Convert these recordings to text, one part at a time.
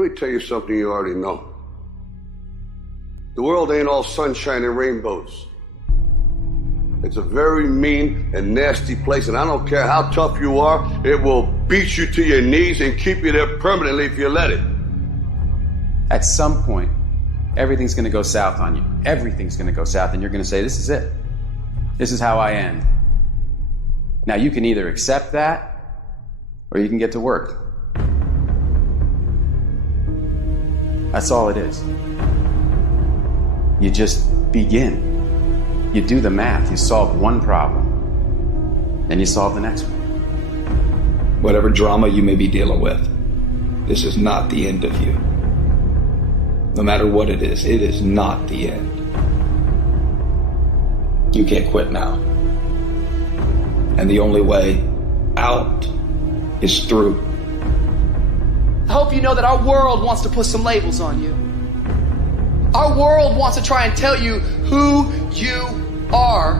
Let me tell you something you already know. The world ain't all sunshine and rainbows. It's a very mean and nasty place, and I don't care how tough you are, it will beat you to your knees and keep you there permanently if you let it. At some point, everything's gonna go south on you. Everything's gonna go south, and you're gonna say, this is it. This is how I end. Now, you can either accept that, or you can get to work. That's all it is. You just begin. You do the math, you solve one problem, then you solve the next one. Whatever drama you may be dealing with, this is not the end of you. No matter what it is not the end. You can't quit now. And the only way out is through. I hope you know that our world wants to put some labels on you. Our world wants to try and tell you who you are.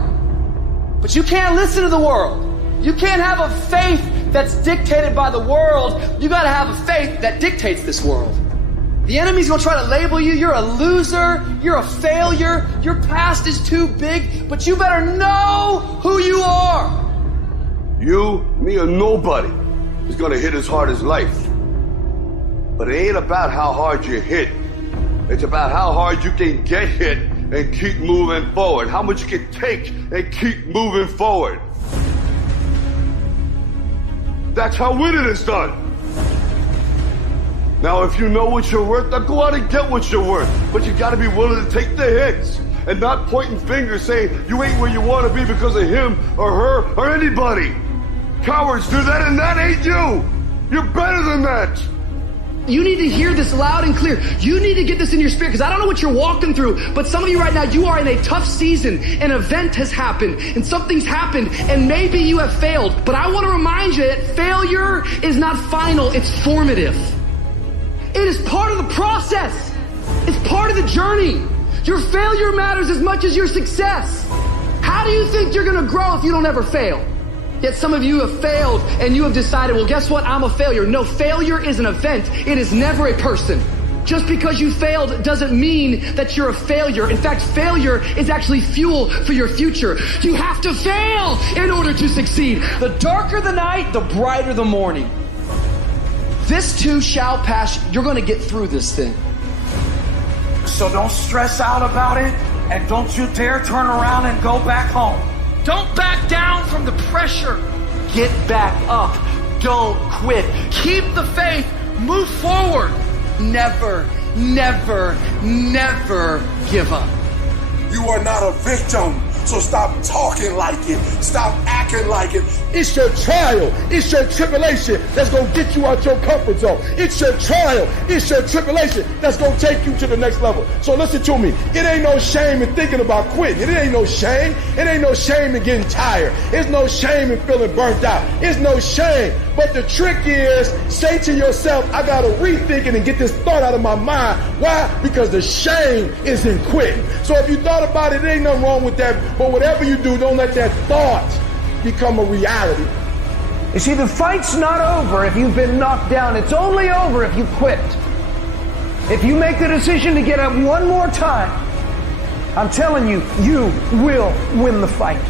But you can't listen to the world. You can't have a faith that's dictated by the world. You gotta have a faith that dictates this world. The enemy's gonna try to label you. You're a loser. You're a failure. Your past is too big. But you better know who you are. You, me, or nobody is gonna hit as hard as life. But it ain't about how hard you hit. It's about how hard you can get hit and keep moving forward. How much you can take and keep moving forward. That's how winning is done. Now, if you know what you're worth, now go out and get what you're worth. But you gotta be willing to take the hits and not pointing fingers saying you ain't where you wanna be because of him or her or anybody. Cowards do that, and that ain't you. You're better than that. You need to hear this loud and clear. You need to get this in your spirit, because I don't know what you're walking through, but some of you right now, you are in a tough season. An event has happened, and something's happened, and maybe you have failed. But I want to remind you that failure is not final, it's formative. It is part of the process. It's part of the journey. Your failure matters as much as your success. How do you think you're going to grow if you don't ever fail? Yet some of you have failed and you have decided, well, guess what? I'm a failure. No, failure is an event. It is never a person. Just because you failed doesn't mean that you're a failure. In fact, failure is actually fuel for your future. You have to fail in order to succeed. The darker the night, the brighter the morning. This too shall pass. You're going to get through this thing. So don't stress out about it, and don't you dare turn around and go back home. Don't back down from the pressure. Get back up. Don't quit. Keep the faith. Move forward. Never, never, never give up. You are not a victim. So stop talking like it. Stop acting like it. It's your trial. It's your tribulation that's going to get you out your comfort zone. It's your trial. It's your tribulation that's going to take you to the next level. So listen to me. It ain't no shame in thinking about quitting. It ain't no shame. It ain't no shame in getting tired. It's no shame in feeling burnt out. It's no shame. But the trick is, say to yourself, I got to rethink it and get this thought out of my mind. Why? Because the shame is in quitting. So if you thought about it, there ain't nothing wrong with that. But whatever you do, don't let that thought become a reality. You see, the fight's not over if you've been knocked down. It's only over if you quit. If you make the decision to get up one more time, I'm telling you, you will win the fight.